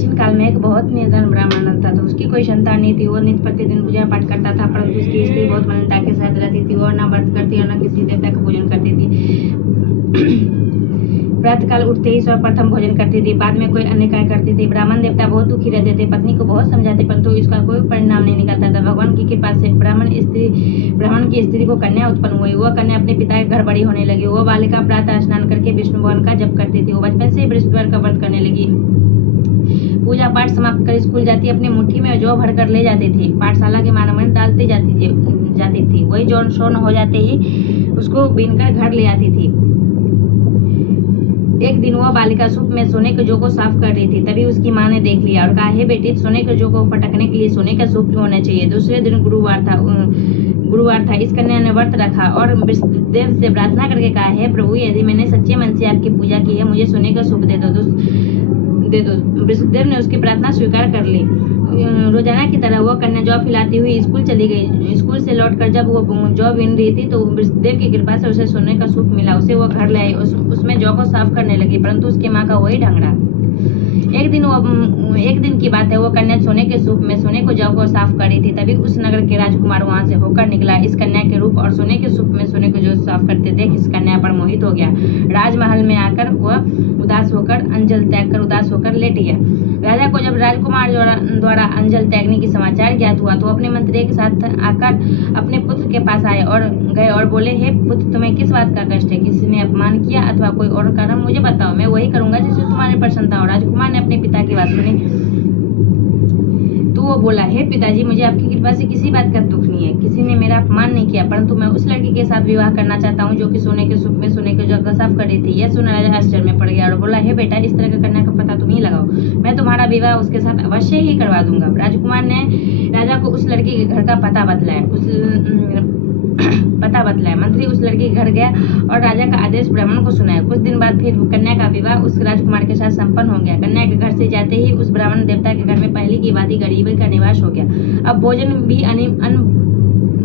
प्राचीन काल में एक बहुत निर्धन ब्राह्मण रहता था। उसकी कोई संतान नहीं थी। वो नित्य प्रतिदिन पूजा पाठ करता था, परंतु उसकी स्त्री बहुत मलिनता के साथ रहती थी। वो न व्रत करती और न किसी देवता का पूजन करती थी। प्रातःकाल उठते ही सर्वप्रथम भोजन करती थी, बाद में कोई अन्य कार्य करती थी। ब्राह्मण देवता बहुत दुखी रहते थे, पत्नी को बहुत समझाते परंतु इसका कोई परिणाम नहीं निकलता था। भगवान की कृपा से ब्राह्मण की स्त्री को कन्या उत्पन्न हुई। वह कन्या अपने पिता के घर बड़ी होने लगी। वह बालिका प्रातः स्नान करके विष्णु भगवान का जप करती थी। वो बचपन से ही बृहस्पतिवार का व्रत करने लगी। पूजा पाठ समाप्त कर स्कूल जाती, अपनी मुट्ठी में जौ भर कर ले जाती थी। पाठशाला के मानव में डालती जाती थी। वही जौ सोन हो जाते ही उसको बीनकर घर ले आती थी। एक दिन वह बालिका सूप में सोने के जौ को साफ कर रही थी, तभी उसकी माँ ने देख लिया और कहा, हे बेटी, सोने के जौ को फटकने के लिए सोने का सूप होना चाहिए। दूसरे दिन गुरुवार था। इस कन्या ने व्रत रखा और विष्णुदेव से प्रार्थना करके कहा, हे प्रभु, यदि मैंने सच्चे मन से आपकी पूजा की है, मुझे सोने का सूप दे दो। विष्णुदेव ने उसकी प्रार्थना स्वीकार कर ली। रोजाना की तरह वह कन्या जौ फैलाती हुई स्कूल चली गई। स्कूल से लौटकर जब वो जौ बीन रही थी तो विष्णुदेव की कृपा से उसे सोने का सूप मिला। उसे वो घर ले आई। उसमें जौ को साफ करने लगी, परंतु उसकी माँ का वही ढंग रहा। एक दिन की बात है, वो कन्या सोने के सूप में सोने को जौ को साफ कर रही थी, तभी उस नगर के राजकुमार वहां से होकर निकला। इस कन्या के रूप और सोने के सूप में सोने को जौ साफ करते देख इस कन्या पर मोहित हो गया। राजमहल में आकर वह उदास होकर लेट गया। राजा को जब राजकुमार द्वारा अंजल त्यागने की समाचार ज्ञात हुआ तो अपने मंत्री के साथ आकर अपने पुत्र के पास आए और बोले, हे पुत्र, तुम्हें किस बात का कष्ट है? किसी ने अपमान किया अथवा कोई और कारण? मुझे बताओ, मैं वही करूंगा जिससे तुम्हारे प्रसन्नता हो। राजकुमार ने अपने पिता की बात सुनी तो वो बोला, हे पिताजी, मुझे आपकी कृपा से किसी बात का दुख नहीं है। किसी ने मेरा अपमान नहीं किया, परंतु मैं उस लड़की के साथ विवाह करना चाहता हूँ जो कि सोने के सूप में सोने के जौ को साफ कर रही थी। यह सुन राजा आश्चर्य में पड़ गया और बोला, हे बेटा, इस तरह का कन्या का पता तुम ही लगाओ, मैं तुम्हारा विवाह उसके साथ अवश्य ही करवा दूंगा। राजकुमार ने राजा को उस लड़की के घर का पता बतलाया। मंत्री उस लड़की के घर गया और राजा का आदेश ब्राह्मण को सुनाया। कुछ दिन बाद फिर कन्या का विवाह उस राजकुमार के साथ संपन्न हो गया। कन्या के घर से जाते ही उस ब्राह्मण देवता के घर में पहले की भांति गरीबी का निवास हो गया। अब भोजन भी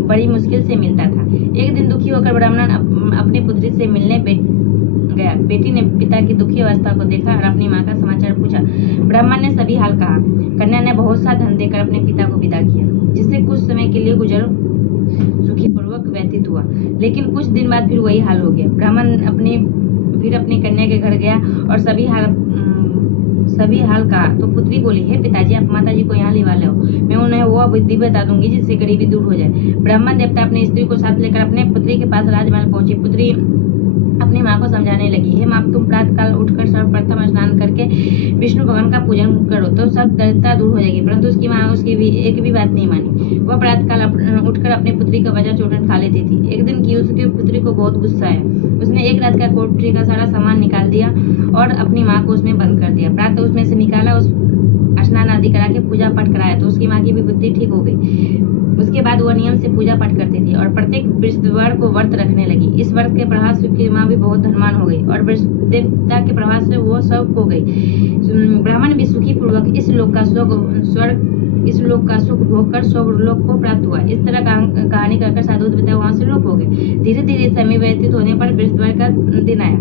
बड़ी मुश्किल से मिलता था। एक दिन दुखी होकर ब्राह्मण अपनी पुत्री से मिलने गया। बेटी ने पिता की दुखी अवस्था को देखा और अपनी माँ का समाचार पूछा। ब्राह्मण ने सभी हाल कहा। कन्या ने बहुत सा धन देकर अपने पिता को विदा किया, जिससे कुछ समय के लिए गुजर सुखी पूर्वक व्यतीत हुआ। लेकिन कुछ दिन बाद फिर वही हाल हो गया। ब्राह्मण अपनी कन्या के घर गया और सभी हाल कहा तो पुत्री बोली, हे पिताजी, आप माताजी को यहाँ ले वाले हो, मैं उन्हें वो विधि बता दूंगी जिससे गरीबी दूर हो जाए। ब्राह्मण देवता अपनी स्त्री को साथ लेकर अपने पुत्री के पास राजमहल पहुंची। पुत्री अपनी माँ को समझाने लगी, हे माँ, तुम प्रातःकाल उठकर सर्वप्रथम स्नान करके विष्णु भगवान का पूजन करो तो सब दरिद्रता दूर हो जाएगी। परंतु उसकी माँ उसकी एक भी बात नहीं मानी। वह प्रातःकाल उठकर अपनी पुत्री का वजह चूर्ण खा लेती थी। एक दिन की उसकी पुत्री को बहुत गुस्सा आया। उसने एक रात का कोठरी का सारा सामान निकाल दिया और अपनी माँ को उसमें बंद कर दिया। प्रातः उसमें से निकाला, स्नान आदि करा के पूजा पाठ कराया तो उसकी माँ की भी बुद्धि ठीक हो गई। उसके बाद वह नियम से पूजा पाठ करती थी और प्रत्येक बृहस्पतिवार को व्रत रखने लगी। इस व्रत के प्रभाव से उसकी माँ भी बहुत धनवान हो गई और देवता के प्रभाव से वो सब हो गई। ब्राह्मण भी सुखी पूर्वक इस लोक का सुख भोग कर स्वर्गलोक को प्राप्त हुआ। इस तरह कहानी कहकर साधु वहाँ से लोप हो गए। धीरे धीरे समय व्यतीत होने पर बृहस्पतिवार का दिन आया।